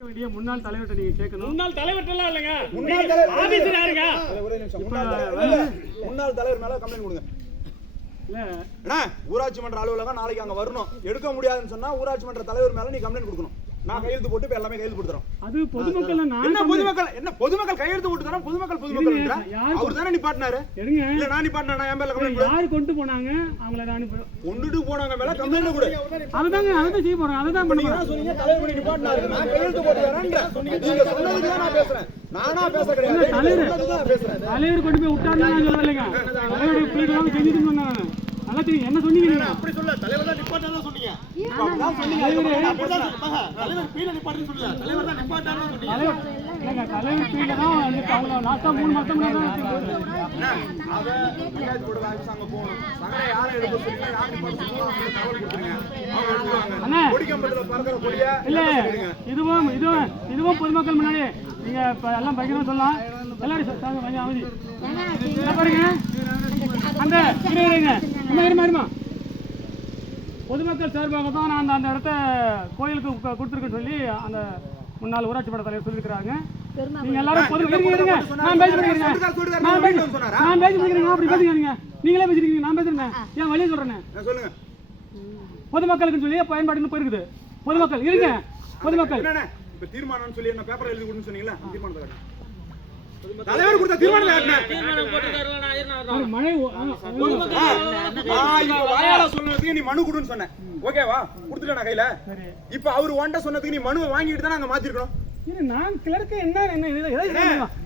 முன்னாள் தலைவர்கிட்ட நீங்க கேட்கணும். முன்னாள் தலைவர்லாம் இல்லங்க, முன்னாள் தலைவர் ஆபீசர் யாருங்க? ஒரே நிமிஷம். முன்னாள் தலைவர் மேல கம்ப்ளைண்ட் கொடுங்க. இல்ல அண்ணா, ஊராட்சி மன்ற அலுவலகம் நாளைக்கு அங்க வரணும். எடுக்க முடியாதுன்னு சொன்னா ஊராட்சி மன்ற தலைவர் மேல நீ கம்ப்ளைண்ட் கொடுக்கணும். நான் கையெழுத்து போட்டு இப்ப எல்லாமே கையெழுத்து கொடுத்துறோம். அது பொதுமக்கள் என்ன பொதுமக்கள் கையெழுத்து போட்டு தரோம். பொதுமக்கள் அவர் தானே நிப்பாட்டினாரு. இல்ல நான் நிப்பாட்டினா என் மேல கம்ப்ளைண்ட் யாரு கொண்டு போனாங்க? அவங்கள நான் கொண்டுட்டு போனாங்க மேல கம்ப்ளைண்ட் கொடு. அதுதான் செய்ய போறேன். அதுதான் நீங்க தான் சொன்னீங்க தலைவர் நிப்பாட்டினாரு. நான் கையெழுத்து போட்டு தரேன். நீங்க சொன்னதுக்கு தான் நான் பேசுறேன். நானா பேச கிடையாது. தலைவர் கொண்டு போய் விட்டாருன்னு நான் சொல்லலைங்க. தலைவர் போயிட்டு செஞ்சுட்டு சொன்னாங்க. நல்லா தெரியும். என்ன சொன்னீங்க? அப்படி சொல்ல, தலைவர் தான் நிப்பாட்டான்னு சொன்னீங்க. அப்பதான் சொன்னீங்க. தலைவர் பீல நிப்பாட்டுன்னு சொல்லல, தலைவர் தான் நிப்பாட்டான்னு சொன்னீங்க. தலைவர் பீல தான் அவங்க லாஸ்டா 3 மாசம் முன்னாடி அவ பஞ்சாயத்து போர்டு ஆபீஸ் அங்க போகணும். சகல யாரை எடுக்க சொல்றீங்க, யார் நிப்பாட்ட சொல்றீங்க அவங்க தகவல் கொடுத்துருங்க. அவங்க எடுத்துவாங்க. கொடிக்கம்பத்துல பறக்கிற கொடியா இல்ல, இதுவும் பொதுமக்கள் முன்னாடி நீங்க எல்லாம் பகிரணும் சொல்லலாம். எல்லாரும் கொஞ்சம் அவதி பாருங்க. அந்த இருமா பொதுமக்கள் சார்பாக தான் நான் அந்த இடத்த கோயிலுக்கு கொடுத்துருக்கேன்னு சொல்லி அந்த முன்னாள் ஊராட்சி மன்ற தலைவர் சொல்லியிருக்கிறாங்க. நீங்க எல்லாரும் நான் பேசிக்கிறேன். அப்படி பேசுகிறீங்க, நீங்களே பேசிக்கிறீங்க, நான் பேசுறேன். ஏன் வழியை சொல்றேன் சொல்லுங்க. பொதுமக்களுக்கு சொல்லி பயன்பாட்டுன்னு போயிருக்குது. பொதுமக்கள் இருங்க. பொதுமக்கள் இப்ப தீர்மானம் சொல்லி என்ன பேப்பர் எழுதி கொடுன்னு சொன்னீங்களா? தீர்மானத்தை தலைவர் கொடுத்த தீர்மானம் மழை சொன்னதுக்கு நீ மனு கொடுன்னு சொன்னேன். ஓகேவா? கொடுத்துட்டேன் கையில. இப்ப அவரு ஒன்ட்ட சொன்னதுக்கு நீ மனுவை வாங்கிட்டு தான் அங்க மாத்திருக்கணும். நான் கிளர்க்கு என்ன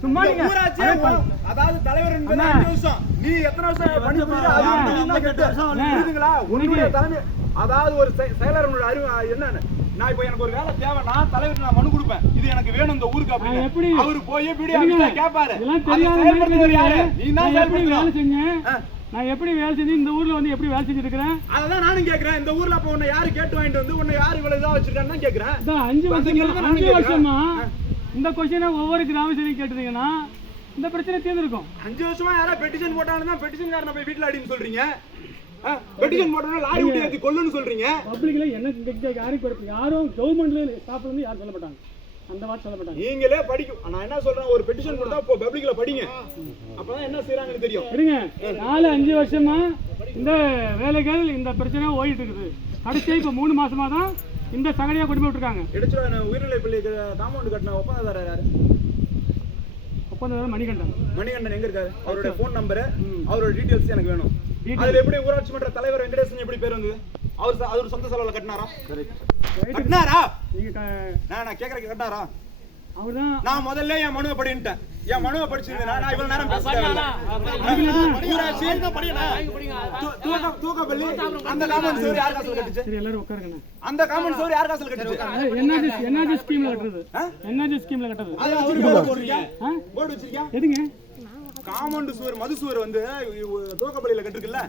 சும்மா அதாவது தலைவர் 5 வருஷம், நீ எத்தனை வருஷம் பண்ணி புரியுதுங்களா? உன்னுடைய தலைமை அதாவது ஒரு செயலர் அறிவு என்னன்னு நான் இப்ப எனக்கு ஒரு வேலை தேவை, நான் தலைவர் நான் மனு கொடுப்பேன், இது எனக்கு வேணும் இந்த ஊருக்கு அப்படின்னு. அவரு போய் வீடியோ கேட்பாரு. நான் எப்படி வேலை செஞ்சு இந்த ஊர்ல வந்து எப்படி வேலை செஞ்சுட்டு இருக்கிறேன்? அதான் நானும் கேக்குறேன். இந்த ஊர்ல அப்ப உன்னை யாரு கேட்டு வாங்கிட்டு வந்து உன்னை யாரு இவ்வளவு இதா வச்சிருக்கான்னு கேக்குறேன். 5 வருஷமா இந்த கொஸ்டினை ஒவ்வொரு கிராம சபையும் கேட்டுருந்தீங்கன்னா இந்த பிரச்சனை தீர்ந்துருக்கும். 5 வருஷமா யாரா பெட்டிஷன் போட்டாங்கன்னா பெட்டிஷன்காரனை போய் வீட்டுல அடின்னு சொல்றீங்க. பெட்டிஷன் போட்டா லாரி விட்டு ஏத்தி கொல்லுன்னு சொல்றீங்க. பப்ளிக்ல என்ன யாரும் கவர்மெண்ட்ல ஸ்டாஃப்ல இருந்து யாரும் சொல்ல மாட்டாங்க. அந்த வார்த்தை சொல்ல மாட்டாங்க. நீங்களே படிக்கும். நான் என்ன சொல்றேன், ஒரு பெட்டிஷன் கொடுத்தா பப்ளிக்ல படிங்க. அப்பதான் என்ன செய்யறாங்கன்னு தெரியும். இருங்க. 4-5 வருஷமா இந்த வேலைகள் இந்த பிரச்சனை ஓடிட்டு இருக்குது. கடைசியா இப்ப 3 மாசமா தான் இந்த சகடியா கொண்டு போய் விட்டுருக்காங்க. எடுத்துட்டு உயிர்நிலை பள்ளிக்கு காம்பவுண்ட் கட்டின ஒப்பந்ததாரர் யாரு? ஒப்பந்ததாரர் மணிகண்டன். மணிகண்டன் எங்க இருக்காரு? அவருடைய போன் நம்பர், அவரோட டீடைல்ஸ் எனக்கு வேணும். அதுல எப்படி ஊராட்சி மன்ற தலைவர் வெங்கடேசன் எப்படி பேர் வந்தது? அவர் சொந்த செலவுல கட்டினாரா? கட்டினாரா? நான் கேக்குறேன், கட்டினாரா? அவர்தான். நான் முதல்ல என் மனுவை படின்ட்டேன். என் மனுவை படிச்சிருந்தேன். நான் இவ்வளவு நேரம் பேசுறேன். தூக்கப்பள்ளி அந்த காமன் சோறு யார் காசுல கட்டுச்சு? சரி, எல்லாரும் உட்காருங்க. அந்த காமன் சோறு யார் காசுல கட்டுச்சு? என்ஆர்ஜி ஸ்கீம்ல கட்டுறது. என்ஆர்ஜி ஸ்கீம்ல கட்டுறது. அது அவரு போர்டு போடுறீங்க. போர்டு வச்சிருக்கீங்க. எதுங்க? காமன் சுவர் மது சுவர் வந்து தூக்கப்பள்ளியில கட்டிருக்குல்ல,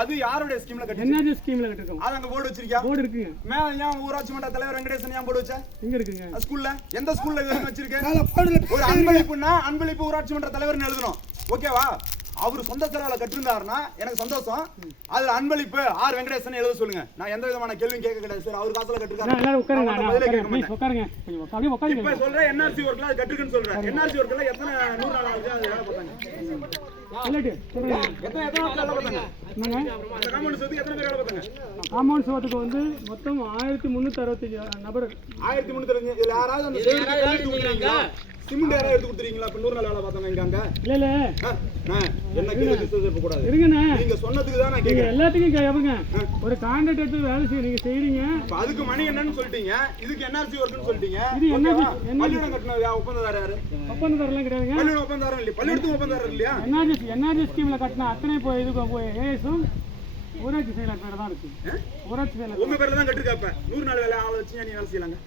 அது யாருடைய ஸ்கீம்ல கட்டி? என்ஆர்ஜி ஸ்கீம்ல கட்டிருக்கோம். அது அங்க போர்டு வச்சிருக்கியா? போர்டு இருக்குங்க. ஏன் ஊராட்சி மன்ற தலைவர் வெங்கடேசன் ஏன் போர்டு வச்ச? எங்க இருக்குங்க? ஸ்கூல்ல. எந்த ஸ்கூல்ல இது வச்சிருக்கேன்? ஒரு அன்பளிப்புன்னா அன்பளிப்பு ஊராட்சி மன்ற தலைவர்னு எழுதணும். ஓகேவா? அவரு சொந்த செலவுல கட்டிருந்தாருன்னா எனக்கு சந்தோஷம். அதுல அன்பளிப்பு ஆர் வெங்கடேசன் எழுத சொல்லுங்க. நான் எந்த விதமான கேள்வியும் கேட்க கிடையாது சார். அவர் காசுல கட்டிருக்காரு. எல்லாரும் உட்காருங்க. உட்காருங்க. அப்படியே உட்காருங்க. இப்ப சொல்றேன் என்ஆர்சி ஒர்க்ல அது கட்டிருக்குன்னு சொல்றேன். என்ஆர்சி ஒர்க்ல எத்தனை 100 நாள் ஆகுது அது வேலை பார்த்தாங்க? எத்தனை நாள் வேலை பார்த்தாங்க? அந்த காம்பவுண்ட் சுவத்துக்கு எத்தனை பேர் வேலை பார்த்தாங்க? காம்பவுண்ட் சுவத்துக்கு வந்து மொத்தம் 1365 நபர். 1365. இதுல யாராவது அந்த சிமெண்ட் யாராவது எடுத்து கொடுத்துறீங்களா? இப்ப 100 நாள் வேலை பார்த்தவங்க இங்க அங்க இல்ல என்ன கேள்வி கேட்க கூடாது. இருங்கண்ணே, நீங்க சொன்னதுக்கு தான் நான் கேக்குறேன். எல்லாத்துக்கும் கேளுங்க. ஒரு கான்ட்ராக்ட் எடுத்து வேலை செய்ய நீங்க செய்றீங்க. அதுக்கு மணி என்னன்னு சொல்லிட்டீங்க, இதுக்கு என்ஆர்சி ஒர்க்னு சொல்லிட்டீங்க. இது பள்ளியிடம் கட்டின ஒப்பந்ததாரர் யாரு? ஒப்பந்ததாரர்லாம் கிடையாதுங்க. பள்ளியிடம் ஒப்பந்ததாரர் இல்லையா? பள்ளியிடத்துக்கு ஒப்பந்ததாரர் இல்லையா? என்ஆர்ஜி ஸ்கீம்ல கட்டின அத்தனை இதுக்கு ஏஎஸும் ஊராட்சி செயலர் பேர் தான் இருக்கு. ஊராட்சி செயலர் உங்க பேர்ல தான் கட்டிருக்க. அப்ப 100 நாள் வேலை ஆள வச்சு நீ வேலை செய்யலாங்க.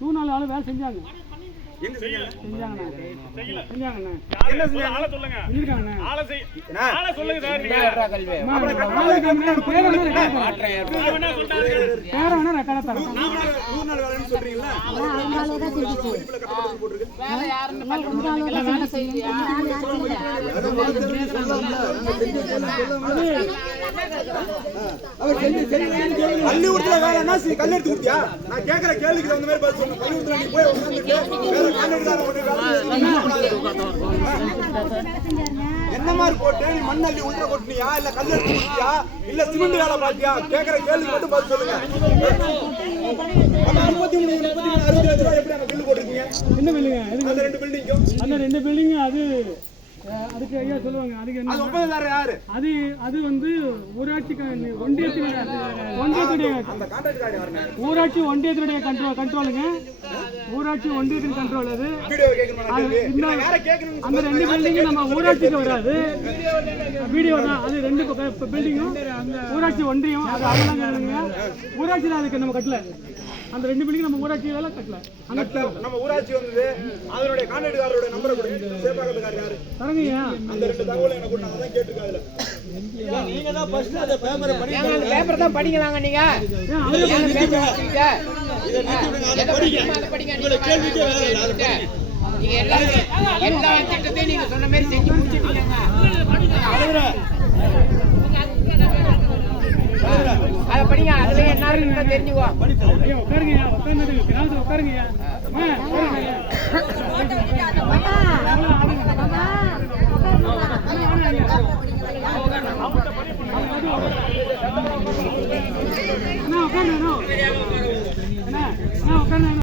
100 நாள் ஆளு வேலை செஞ்சாங்க. எங்க செஞ்சாங்க? செஞ்சாங்கண்ணே. செஞ்சாங்கண்ணே. என்ன செஞ்சாங்க? ஆளை சொல்லுங்க. செஞ்சிருக்காங்கண்ணே. ஆளை செய். என்ன? ஆளை சொல்லுங்க சார் நீங்க. அம்மா, ஆளு கம்மியா இருக்கு. பேரை வேணா ரெக்கார்டா தரேன். 100 நாள் வேலைன்னு சொல்றீங்களா? மதிப்புல கட்டப்பட்டு போட்டுருக்கு. பள்ளிக்கூடத்துல வேலைன்னா கல் எடுத்து கொடுத்தியா? நான் கேட்கிற கேள்விக்கு தகுந்த மாதிரி பதில் சொல்லணும். பள்ளிக்கூடத்துல நீ போய் உட்கார்ந்துட்டு வேற கண்ணெடுக்காத ஒண்ணு என்ன மாதிரி போட்டு நீ மண் அள்ளி உள்ள கொட்டினியா இல்ல கல் எடுத்து கொடுத்தியா இல்ல சிமெண்ட் வேலை பாத்தியா? கேட்கிற கேள்விக்கு மட்டும் பதில் சொல்லுங்க. 33 60 லட்சம் ரூபாய் எப்படி அங்க பில்லு போட்டிருக்கீங்க? என்ன பில்லுங்க? அந்த 2 பில்டிங்கும் அந்த 2 பில்டிங் அதுக்கு ஐயா சொல்லுவாங்க. அதுக்கு அது என்ன? ஒப்பந்ததாரர் யாரு? அது வந்து ஊராட்சி ஒன்றியத்துடைய அந்த கான்ட்ராக்ட் யாருங்க? ஊராட்சி ஒன்றியத்தினுடைய கண்ட்ரோலுங்க. ஊராட்சி ஒன்றியத்தின் கண்ட்ரோல் அது. வீடியோ கேட்கணுமா? நான் கேள்வி இந்த இல்ல வேற கேட்கணும். அந்த 2 பில்டிங் நம்ம ஊராட்சிக்கு வராது. வீடியோ தான் அது. 2 பில்டிங்கும் ஊராட்சி ஒன்றியம் அது அதெல்லாம் கேளுங்க. ஊராட்சி தான் அதுக்கு நம்ம கட்டல. அந்த 2 பில்டிங் நம்ம ஊராட்சி வேலை கட்டல. நம்ம ஊராட்சி வந்தது அதனுடைய கான்ட்ராக்ட்காரரோட நம்பரை கொடுங்க. சேப்பாக்கத்துக்காரர் யாரு? தரங்கய்யா. அந்த 2 தகவலை எனக்கு கொடுங்க. அதான் கேட்டிருக்கேன் அதுல. நீங்க தான் ஃபர்ஸ்ட் அந்த பேப்பரை படிங்க. அந்த பேப்பர் தான் படிக்கலாங்க நீங்க. அவரே இதை படிங்க. உங்களோட கேள்விக்கே வேற இல்ல. நீங்க எல்லா திட்டத்தையும் நீங்க சொன்ன மாதிரி செஞ்சு முடிச்சிட்டீங்க. அதை படிங்க. அதுல என்ன தெரிஞ்சுக்கோ. ஐயா உட்காருங்கய்யா. உட்கார்ந்து கிராமத்துல உட்காருங்கய்யா.